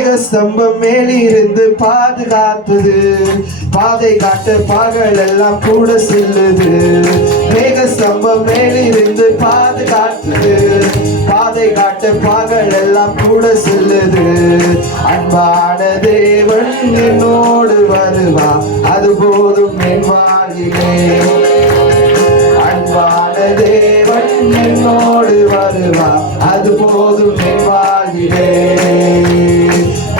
ஸ்தம்பம் மேலிருந்து பாதுகாத்தது, பாதை காட்ட பகல் எல்லாம் கூட செல்லுது. மேக ஸ்தம்பம் மேலிருந்து பாதுகாத்தது, பாதை காட்ட பகல் எல்லாம் கூட செல்லுது. அன்பான தேவன் என்னோடு வருவா, அது போதும் என் வாழ்விலே. அன்பான தேவன் என்னோடு வருவா, அது போதும் என் வாழ்விலே.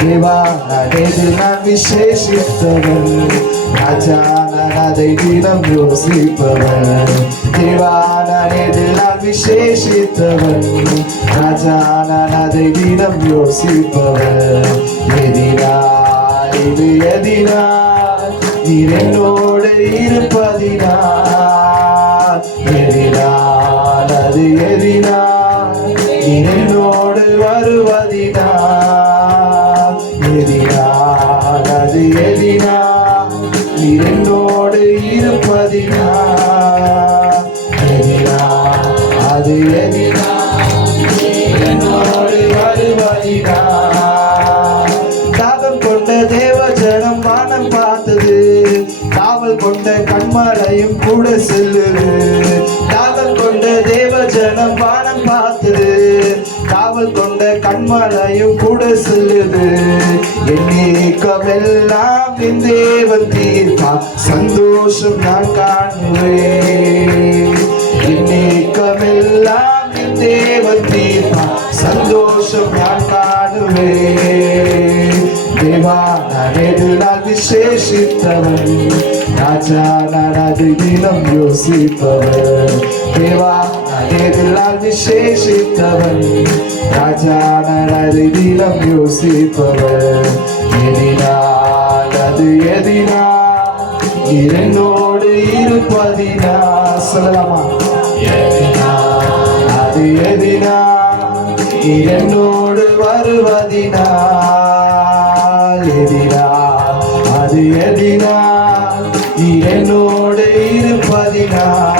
தேவா நான் விசேஷித்தவன், ராஜா நான் அதை தினம் யோசிப்பவன். தேவா நான் விசேஷித்தவன், ராஜா நான் அதை தினம் யோசிப்பவன். எதினால் இது எதினால் நீர் என்னோடு இருப்பதினால், எதினால் அது எதினால் நீர் என்னோடு வருவதினால், எதினால் அது எதினால் நீர் என்னோடு இருப்பதினால், எதினால் அது எதினால் என்னோடு வருவதினால். தாகம் கொண்ட தேவ ஜனம் வானம் பார்த்தது, காவல் கொண்ட கண்மலையும் கூட செல்லுது. தாகம் கொண்ட தேவ ஜனம் வானம் பார்த்தது, காவல் கொண்ட கண்மலையும் கூட செல்லுது. என் ஏக்கமெல்லாம் என் தேவன் தீர்ப்பா, சந்தோஷம் நான் காணுவேன். என் ஏக்கமெல்லாம் என் தேவன் தீர்ப்பா, சந்தோஷம் நான் காணுவேன். தேவா நான் எதினால் விசேஷித்தவன், ராஜா நான் அது தினம் யோசிப்பவன். தேவா நான் எதினால் விசேஷித்தவன், ராஜா நான் அது தினம் யோசிப்பவன். எதினால் அது எதினால் நீர் என்னோடு இருப்பதினால். சொல்லலாமா? எதினால் அது எதினால் நீர் என்னோடு வருவதினால், எதினால் அது எதினால் நீர் என்னோடு இருப்பதினால்,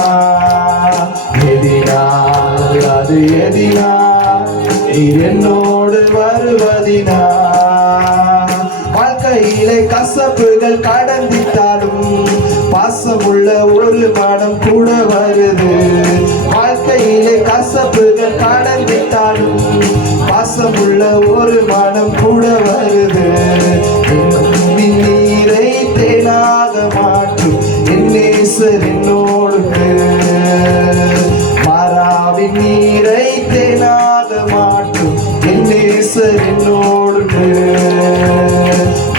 எதினால் அது எதினால் நீர் என்னோடு வருவதினால். வாழ்க்கையிலே கசப்புகள் கடந்திட்டாலும் பாசமுள்ள ஒரு மனம் கூட வருது. வாழ்க்கையிலே கசப்புகள் கடந்திட்டாலும் பாசமுள்ள ஒரு மனம் கூட வருது. நீரை தேனாக மாற்றும் என் நேசர் என்னோடு, மாறாவின் நீரை தேனாக மாற்றும் என் நேசர் என்னோடு,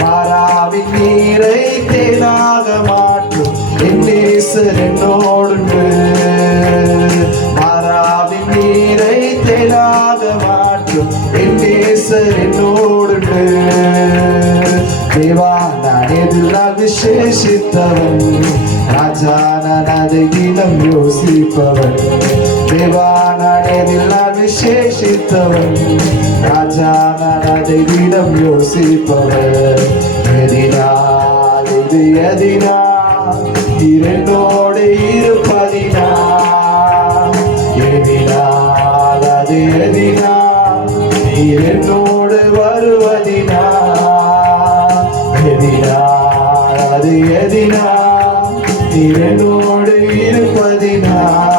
மாறாவின் நீரை தேனாக மாற்றும் என் நேசர் என்னோடு, மாறாவின் நீரை தேனாக மாற்றும் என் நேசர் என்னோடு. தேவா நான் எதினால் விசேஷித்தவன், ராஜா நான் அதை தினம் யோசிப்பவன். தேவா நான் எதினால் விசேஷித்தவன், ராஜா நான் அதை தினம் யோசிப்பவன். எதினால் இது எதினால் நீர் என்னோடு இருப்பதினால், எதினால் அது எதினால் நீர் என்னோடு வருவதினால், எதினால் அது எதினால் நீர் என்னோடு இருப்பதினால்.